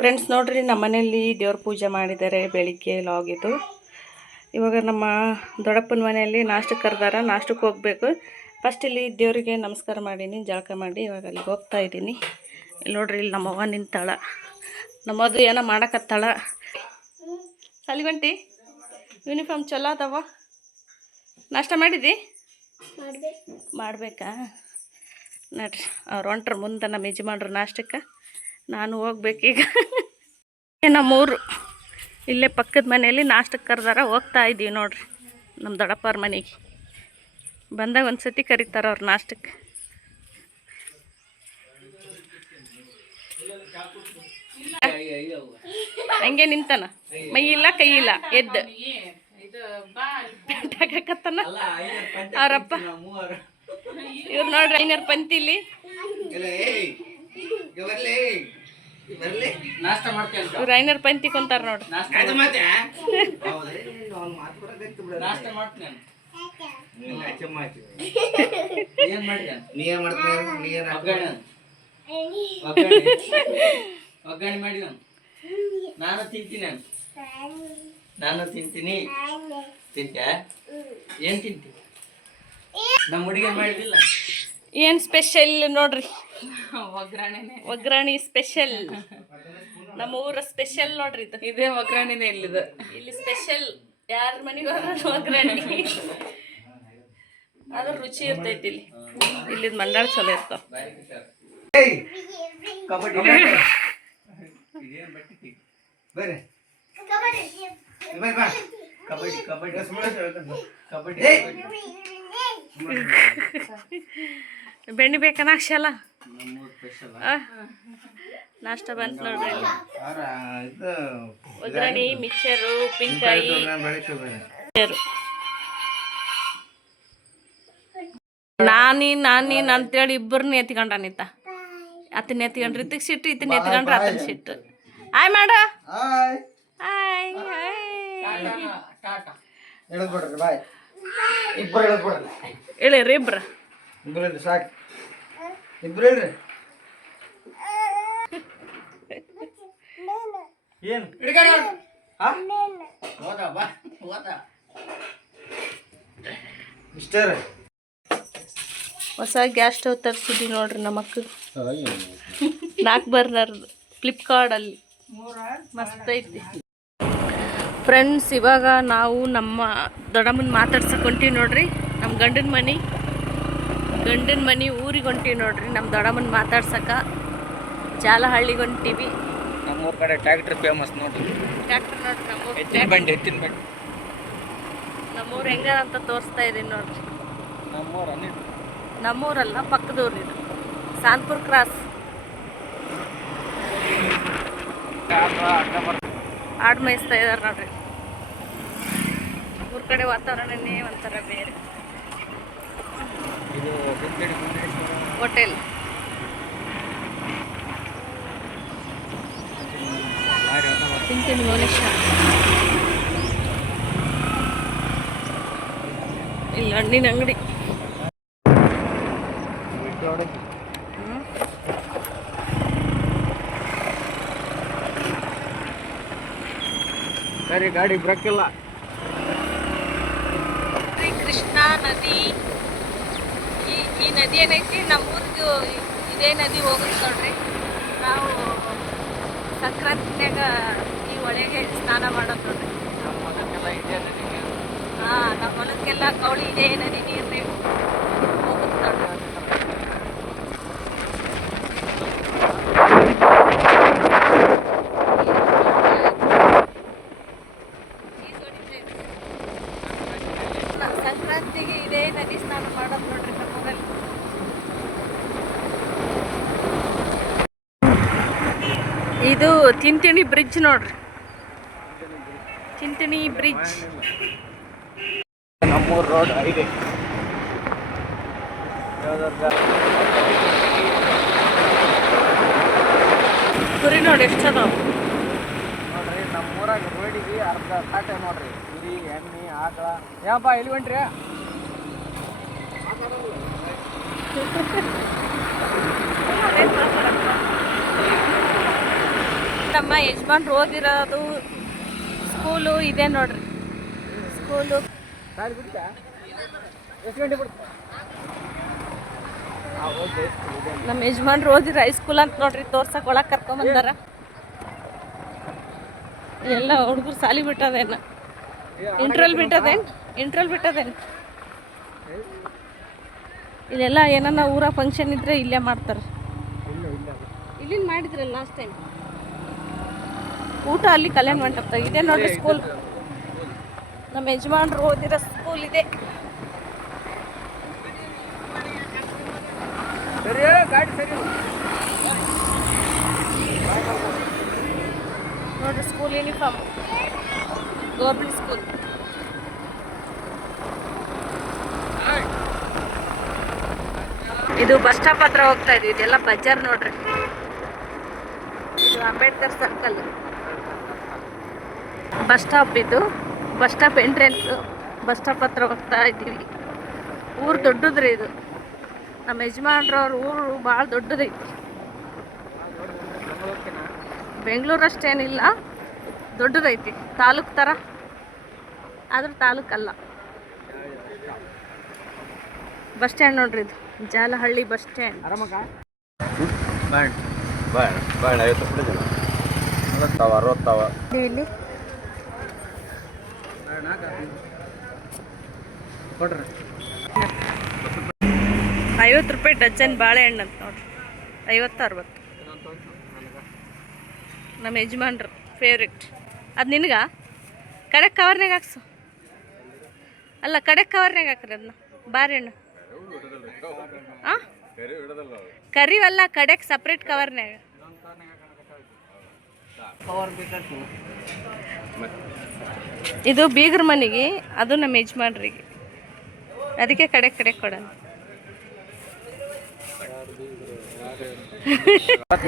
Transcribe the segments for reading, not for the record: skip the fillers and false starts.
Friends ನೋಡ್ರಿ, ನಮ್ಮ ಮನೆಯಲ್ಲಿ ದೇವ್ರ ಪೂಜೆ ಮಾಡಿದ್ದಾರೆ. ಬೆಳಿಗ್ಗೆ ಲಾಗಿದ್ದು. ಇವಾಗ ನಮ್ಮ ದೊಡ್ಡಪ್ಪನ ಮನೆಯಲ್ಲಿ ನಾಷ್ಟಕ್ಕೆ ಕರೆದಾರ. ನಾಷ್ಟಕ್ಕೆ ಹೋಗಬೇಕು. ಫಸ್ಟ್ ಇಲ್ಲಿ ದೇವರಿಗೆ ನಮಸ್ಕಾರ ಮಾಡೀನಿ, ಜಳಕ ಮಾಡಿ ಇವಾಗ ಅಲ್ಲಿಗೆ ಹೋಗ್ತಾ ಇದ್ದೀನಿ. ಇಲ್ಲಿ ನೋಡ್ರಿ, ಇಲ್ಲಿ ನಮ್ಮವ್ವ ನಿಂತಾಳ. ನಮ್ಮದು ಏನೋ ಮಾಡಕತ್ತಾಳ. ಸಲಿಗಂಟಿ ಯೂನಿಫಾರ್ಮ್ ಚಲೋ ಅದಾವ. ನಾಷ್ಟ ಮಾಡಿದ್ದಿ? ಮಾಡಬೇಕಾ? ನೋಡ್ರಿ, ಅವ್ರು ಹೊಂಟ್ರ ಮುಂದೆ ನಮ್ಮ ಯಜಮಾನ್ರು ನಾಷ್ಟಕ್ಕೆ. ನಾನು ಹೋಗ್ಬೇಕೀಗ. ನಮ್ಮೂರು ಇಲ್ಲೇ ಪಕ್ಕದ ಮನೆಯಲ್ಲಿ ನಾಷ್ಟಕ್ಕೆ ಕರೆದಾರ. ಹೋಗ್ತಾ ಇದ್ದೀವಿ ನೋಡ್ರಿ ನಮ್ಮ ದೊಡ್ಡಪ್ಪವ್ರ ಮನೆಗೆ. ಬಂದಾಗ ಒಂದು ಸತಿ ಕರೀತಾರೆ ಅವ್ರು ನಾಷ್ಟಕ್ಕೆ. ಹಂಗೆ ನಿಂತಾನ, ಮೈ ಇಲ್ಲ ಕೈ ಇಲ್ಲ, ಎದ್ದು ಹಾಕತ್ತಾನ ಅವ್ರಪ್ಪ. ಇವ್ರು ನೋಡ್ರಿ ಐನರ್ ಪಂತಿಲಿ ಇವ್ರು ಐನರ್ ಪಂತಿ ಕುಂತಾರ ನೋಡ್ರಿ. ಒಗ್ಗರಣೆ ಮಾಡಿ ನಾನು ತಿಂತೀನಿ. ತಿಂತ ಏನ್ ತಿಂತೀನಿ? ನಮ್ಮ ಹುಡುಗಿ ಮಾಡಿದಿಲ್ಲ. ಏನು ಸ್ಪೆಷಲ್ ನೋಡ್ರಿ, ಒಗ್ಗರಣೆ ಸ್ಪೆಷಲ್. ನಮ್ಮ ಊರ ಸ್ಪೆಷಲ್ ನೋಡ್ರಿ ಇದು. ಇದೇ ಒಗ್ಗರಣೆನೇ ಇಲ್ಲಿದು. ಇಲ್ಲಿ ಸ್ಪೆಷಲ್. ಯಾರ ಮನೆಗೂ ಒಗ್ಗರಣೆ ಅದ್ರ ರುಚಿ ಇರ್ತೈತಿ. ಇಲ್ಲಿದ್ ಮಂಡಾಳ ಚಲೋ ಇರ್ತಾವ. ಬೆಣ್ಣೆ ಬೇಕನ ಅಕ್ಷಲ್ಲ. ನಾಷ್ಟ ಬಂತು ನೋಡ್ರಿ. ಒಗ್ಗರಣೆ, ಮಿಕ್ಸರು, ಉಪ್ಪಿನಕಾಯಿ. ನಾನೀನ್ ಅಂತೇಳಿ ಇಬ್ಬರನ್ನ ಎತ್ಕೊಂಡಾನಿತ್ತ. ಅತನ್ನ ಎತ್ಕೊಂಡ್ರಿ ಇತ್ತಿಗೆ ಸಿಟ್ಟು, ಇತನ್ನ ಎತ್ಕೊಂಡ್ರೆ ಅತನ ಸಿಟ್ಟು. ಆಯ್ ಮಾಡ ಆಯ್ ಹೇಳಿರಿ ಇಬ್ರು. ಸಾಕು, ಇಬ್ರು ಹೇಳ್ರಿ. ಏನು ಮಿಸ್ಟರ್ ಹೊಸ ಗ್ಯಾಸ್ ಸ್ಟವ್ ತರಿಸಿದ್ವಿ ನೋಡ್ರಿ ನಮ್ಮ ಅಕ್ಕ. 4 ಬರ್ನರ್ದು ಫ್ಲಿಪ್ಕಾರ್ಟಲ್ಲಿ ಮಸ್ತ್ ಐತಿ. ಫ್ರೆಂಡ್ಸ್, ಇವಾಗ ನಾವು ನಮ್ಮ ದೊಡ್ಡಮ್ಮನ ಮಾತಾಡ್ಸಕ್ಕೆ ಹೊಂಟೀವಿ ನೋಡ್ರಿ. ನಮ್ಮ ಗಂಡನ ಮನೆ ಊರಿಗೆ ಹೊಂಟೀವಿ ನೋಡ್ರಿ. ನಮ್ಮ ದೊಡ್ಡಮ್ಮನ ಮಾತಾಡ್ಸಕ್ಕೆ ಜಾಲಹಳ್ಳಿಗೆ ಹೊಂಟೀವಿ. ನಮ್ಮೂರ ಕಡೆ ಟ್ರ್ಯಾಕ್ಟರ್ ಫೇಮಸ್ ನೋಡ್ರಿ. ಟ್ರ್ಯಾಕ್ಟರ್ ನೋಡ್ರಿ, ಎತ್ತಿನ ಬಂಡಿ. ನಮ್ಮೂರು ಹೆಂಗ ಅಂತ ತೋರಿಸ್ತಾ ಇದೀನಿ ನೋಡ್ರಿ. ನಮ್ಮೂರಲ್ಲ, ಪಕ್ಕದೂರು. ಇದು ಸಾನ್ಪುರ್ ಕ್ರಾಸ್. ಆಡ್ ಮೇಯಿಸ್ತಾ ಇದಾರೆ ನೋಡ್ರಿ. ಊರ ಕಡೆ ವಾತಾವರಣನೇ ಒಂಥರ ಬೇರೆ. ಹೋಟೆಲ್ ತಿಂತೀನಿ ಮನುಷ್ಯ. ಇಲ್ಲ ಹಣ್ಣಿನ ಅಂಗಡಿ. ಗಾಡಿ ಬ್ರೇಕ್ ಇಲ್ಲ. ಕೃಷ್ಣಾ ನದಿ. ಈ ನದಿ ಏನೈತಿ, ನಮ್ಮೂರಿಗೂ ಇದೇ ನದಿ ಹೋಗುತ್ತೆ ನೋಡ್ರಿ. ನಾವು ಸಂಕ್ರಾಂತಿನಾಗ ಈ ಹೊಳೆಗೆ ಸ್ನಾನ ಮಾಡೋದು ನೋಡ್ರಿ. ಹಾಂ, ನಮ್ಮ ಹೊಲಕ್ಕೆಲ್ಲ ಕವಳಿ ಇದೇ ನದಿ ನೀರು ಹೋಗುತ್ತೆ ನೋಡ್ರಿ. ಸಂಕ್ರಾಂತಿಗೆ ಇದೇ ನದಿ ಸ್ನಾನ ಮಾಡೋದು ನೋಡ್ರಿ ನಮ್ಮೂರಲ್ಲಿ. ಇದು ತಿಂತಿಣಿ ಬ್ರಿಡ್ಜ್ ನೋಡ್ರಿ. ತಿಂತಿಣಿ ಬ್ರಿಡ್ಜ್. ನಮ್ಮೂರು ರೋಡ್ ಹೈವೇ. ಕುರಿ ನೋಡಿ ಎಷ್ಟು ಅದಾವ ನೋಡ್ರಿ. ನಮ್ಮೂರಾಗ ರೋಡಿಗೆ ಅರ್ಧ ಕಾಟೆ ನೋಡ್ರಿ. ಕುರಿ, ಎಮ್ಮೆ, ಆಕಳ. ಯಾವಪ್ಪ ಎಲ್ಲಿ ಹೊಂಟ್ರಿ? ನಮ್ಮ ಯಜಮಾನ್ರು ಓದಿರೋದು ಸ್ಕೂಲು ಇದೆ ನೋಡ್ರಿ. ಸ್ಕೂಲು ಸಾರಿ ಬಿಡ್ತಾ ಎಷ್ಟು ಗಂಟೆ ಬಿಡ್ತಾ ನಮ್ಮ ಯಜಮಾನ್ರು ಓದಿರೋ ಹೈಸ್ಕೂಲ್ ಅಂತ ನೋಡ್ರಿ, ತೋರ್ಸಕ್ಕೆ ಒಳಗೆ ಕರ್ಕೊಂಬಂದಾರ. ಎಲ್ಲ ಹುಡುಗರು ಸಾಲಿ ಬಿಟ್ಟದೇನು, ಇಂಟ್ರಲ್ ಬಿಟ್ಟದೇನು. ಇಲ್ಲೆಲ್ಲ ಏನನ್ನ ಊರ ಫಂಕ್ಷನ್ ಇದ್ರೆ ಇಲ್ಲೇ ಮಾಡ್ತಾರೆ. ಇಲ್ಲಿಂದ ಮಾಡಿದ್ರಲ್ಲ ಲಾಸ್ಟ್ ಟೈಮ್ ಊಟ ಅಲ್ಲಿ ಕಲ್ಯಾಣ ಮಂಟಪ ಇದೆ ನೋಡ್ರಿ ಸ್ಕೂಲ್. ನಮ್ಮ ಯಜಮಾನ್ರು ಓದಿರೋ ಸ್ಕೂಲ್ ಇದೆ. ಸರಿ ಗಾಡಿ ಸರಿ ನೋಡ್ರಿ ಸ್ಕೂಲ್ ಯೂನಿಫಾರ್ಮ್, ಗೌರ್ಮೆಂಟ್ ಸ್ಕೂಲ್. ಇದು ಬಸ್ ಸ್ಟಾಪ್ ಹತ್ರ ಹೋಗ್ತಾ ಇದೀವಿ. ಇದೆಲ್ಲ ಬಜಾರ್ ನೋಡ್ರಿ. ಇದು ಅಂಬೇಡ್ಕರ್ ಸರ್ಕಲ್ ಬಸ್ ಸ್ಟಾಪ್. ಇದು bus stop entrance. Bus stop ಹತ್ರ ಹೋಗ್ತಾ ಇದ್ದೀವಿ. ಊರು ದೊಡ್ಡದ್ರಿ ಇದು. ನಮ್ಮ ಯಜಮಾನ್ರವ್ರ ಊರು ಭಾಳ ದೊಡ್ಡದೈತಿ. ಬೆಂಗಳೂರು ಅಷ್ಟೇನಿಲ್ಲ, ದೊಡ್ಡದೈತಿ. ತಾಲೂಕು ಥರ ಆದ್ರೂ ತಾಲೂಕಲ್ಲ. ಬಸ್ ಸ್ಟ್ಯಾಂಡ್ ನೋಡ್ರಿ, ಇದು ಜಾಲಹಳ್ಳಿ ಬಸ್ ಸ್ಟ್ಯಾಂಡ್. ಆರಾಮಕ್ಕ ಬಾಳ 50 ರೂಪಾಯಿ 60 ಇಲ್ಲಿ ಕೊಡ್ರಿ 50 ರೂಪಾಯಿ ಡಜನ್ ಬಾಳೆಹಣ್ಣು ಅಂತ ನೋಡ್ರಿ. 50-60 ನಮ್ಮ ಯಜಮಾನ್ರು ಫೇವ್ರೆಟ್. ಅದು ನಿನಗ ಕಡೆಗೆ ಕವರ್ನಾಗ ಹಾಕ್ಸು. ಅಲ್ಲ, ಕಡೆಗೆ ಕವರ್ನಾಗ ಹಾಕ್ರಿ ಅದನ್ನ. ಬಾಳೆಹಣ್ಣು ಹಾಂ, ಕರಿವಲ್ಲ, ಕಡೆಗೆ ಸಪ್ರೇಟ್ ಕವರ್ನಾಗ. ಇದು ಬೀಗ್ರ ಮನೆಗೆ, ಅದು ನಮ್ಮ ಯಜಮಾನ್ರಿಗೆ, ಅದಕ್ಕೆ ಕಡೆ ಕೊಡೋಣ.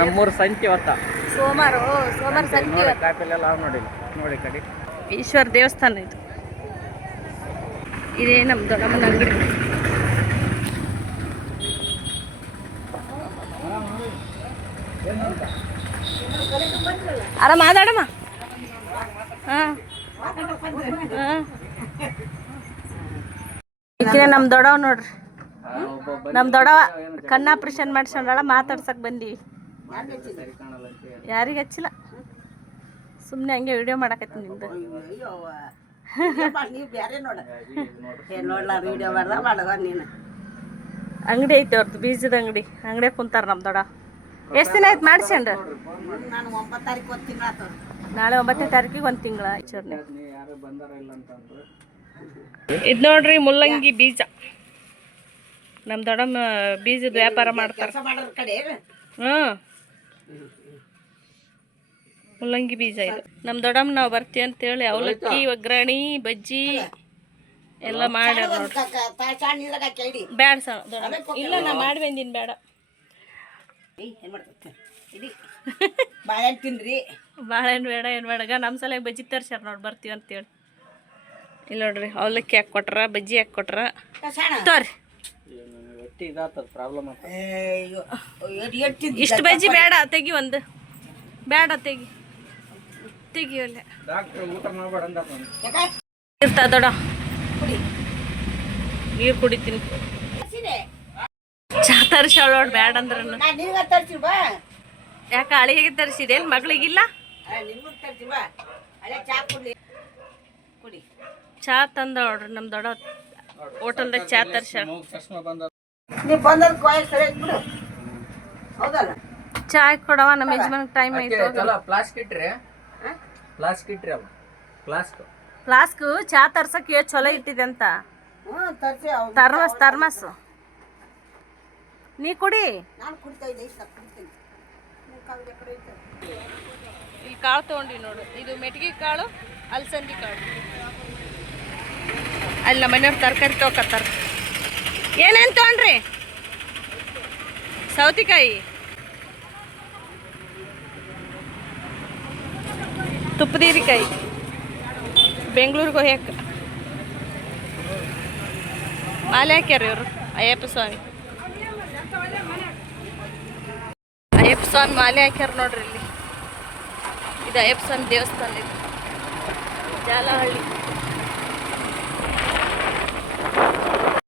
ನಮ್ಮೂರು ಸಂತೆ ಹೊತ್ತ ಸೋಮವಾರ ಸಂತೆ. ಕಾಯಿಪಲ್ಲೆಲ್ಲ ನೋಡಿ ನೋಡಿ ಕಡೆ ಈಶ್ವರ ದೇವಸ್ಥಾನ ಇದು. ಇದೇ ನಮ್ಮ ದೊಡ್ಡಮ್ಮನ ಅಂಗಡಿ. ಆರಾಮ ಆದಡಮ್ಮ. ಹಾಂ ಈಕೆ ನಮ್ಮ ದೊಡ್ಡವ ನೋಡ್ರಿ. ನಮ್ಮ ದೊಡ್ಡವ ಕಣ್ಣು ಆಪ್ರೇಷನ್ ಮಾಡ್ಸ್ಕೊಂಡಾಳ. ಮಾತಾಡ್ಸಕ್ಕೆ ಬಂದೀವಿ. ಯಾರಿಗೆ ಹಚ್ಚಿಲ್ಲ, ಸುಮ್ಮನೆ ಹಂಗೆ ವಿಡಿಯೋ ಮಾಡಕತ್ತೀನಿ ನಿಮ್ದು. ಅಂಗಡಿ ಐತೆ ಅವ್ರದ್ದು, ಬೀಜದ ಅಂಗಡಿ. ಅಂಗಡಿಯಾಗ ಕುಂತಾರ ನಮ್ಮ ದೊಡ್ಡ. ಎಷ್ಟು ದಿನ ಆಯ್ತು ಮಾಡ್ಸ್ಕೊಂಡು? ನಾಳೆ 9ನೇ ತಾರೀಕಿಗೆ 1 ತಿಂಗಳ. ಇದು ನೋಡ್ರಿ ಮುಲ್ಲಂಗಿ ಬೀಜ. ನಮ್ಮ ದೊಡ್ಡಮ್ಮ ಬೀಜದ ವ್ಯಾಪಾರ ಮಾಡ್ತಾರೆ. ಹ್ಞೂ, ಮುಲ್ಲಂಗಿ ಬೀಜ ಇದು. ನಮ್ಮ ದೊಡ್ಡಮ್ಮ ನಾವು ಬರ್ತೀವಿ ಅಂತೇಳಿ ಅವಲಕ್ಕಿ, ಒಗ್ಗರಣೆ, ಬಜ್ಜಿ ಎಲ್ಲ ಮಾಡ್ಯಾರ ನೋಡ್ರಿ. ಬ್ಯಾಡ ಸಣ್ಣ ದೊಡ್ಡಮ್ಮ. ಇಲ್ಲ, ನಾ ಮಾಡಿ ಬಂದೀನಿ. ಬೇಡ, ಬಾಳೆಹಣ್ಣು ತಿನ್ರಿ. ಬಾಳೆಹಣ್ಣು ಬೇಡ, ಏನು ಬೇಡಗ. ನಮ್ಮ ಸಲ ಬಜ್ಜಿ ತರ್ಸ್ಯಾರ ನೋಡಿ, ಬರ್ತೀವಿ ಅಂತೇಳಿ. ಇಲ್ಲಿ ನೋಡ್ರಿ, ಅವಲಕ್ಕಿ ಹಾಕಿ ಕೊಟ್ರ, ಬಜ್ಜಿ ಹಾಕಿ ಕೊಟ್ರ. ತೋರಿ, ಇಷ್ಟು ಬಜ್ಜಿ ಬೇಡ, ತೆಗಿ ಒಂದು. ಬೇಡ, ತೆಗಿ ಒಳ್ಳೆ ಇರ್ತಾ ದೊಡ್ಡ. ನೀರು ಕುಡಿತೀನಿ. ಚಾ ತರಿಸೋಳ ನೋಡಿ, ಬೇಡ ಅಂದ್ರೆ. ಯಾಕೆ ಅಳಿಗೆ ತರಿಸಿದೆ ಮಗಳಿಗಿಲ್ಲ? ಚಾ ತಂದ ನೋಡ್ರಿ ನಮ್ಮ ದೊಡ್ಡ ಹೋಟೆಲ್ದಾಗ ಚಾ ತರ್ಸ್ಯಾರ. ಚಾ ಕೊಡವ, ನಮ್ಮ ಯಜಮಾನ್ ಟೈಮ್ ಆಯ್ತು. ಫ್ಲಾಸ್ಕ್ ಚಾ ತರ್ಸಕ್ಕೆ ಚಲೋ ಇಟ್ಟಿದೆ ಅಂತ. ತರ್ಮಸ್ ನೀ ಕುಡಿ. ಇಲ್ಲಿ ಕಾಳು ತೊಗೊಂಡಿ ನೋಡು. ಇದು ಮೆಟ್ಗೆ ಕಾಳು, ಅಲಸಂದಿ ಕಾಳು. ಅಲ್ಲಿ ನಮ್ಮ ಮನೆಯವ್ರು ತರಕಾರಿ ತೊಗೊತಾರ. ಏನೇನು ತೊಗೊಂಡ್ರಿ? ಸೌತೆಕಾಯಿ, ತುಪ್ಪದ ಹೀರಿಕಾಯಿ, ಬೆಂಗಳೂರಿಗೆ ಹೋಗ್ಯಾಕ ಮಾಲೆ ಹಾಕ್ಯಾರ ಇವರು. ಅಯ್ಯಪ್ಪ ಸ್ವಾಮಿ ಮಾಲೆ ಹಾಕ್ಯಾರ ನೋಡ್ರಿ ಇಲ್ಲಿ. ಇದು ಅಯ್ಯಪ್ಪ ಸ್ವಾಮಿ ದೇವಸ್ಥಾನ ಇದು ಜಾಲಹಳ್ಳಿ.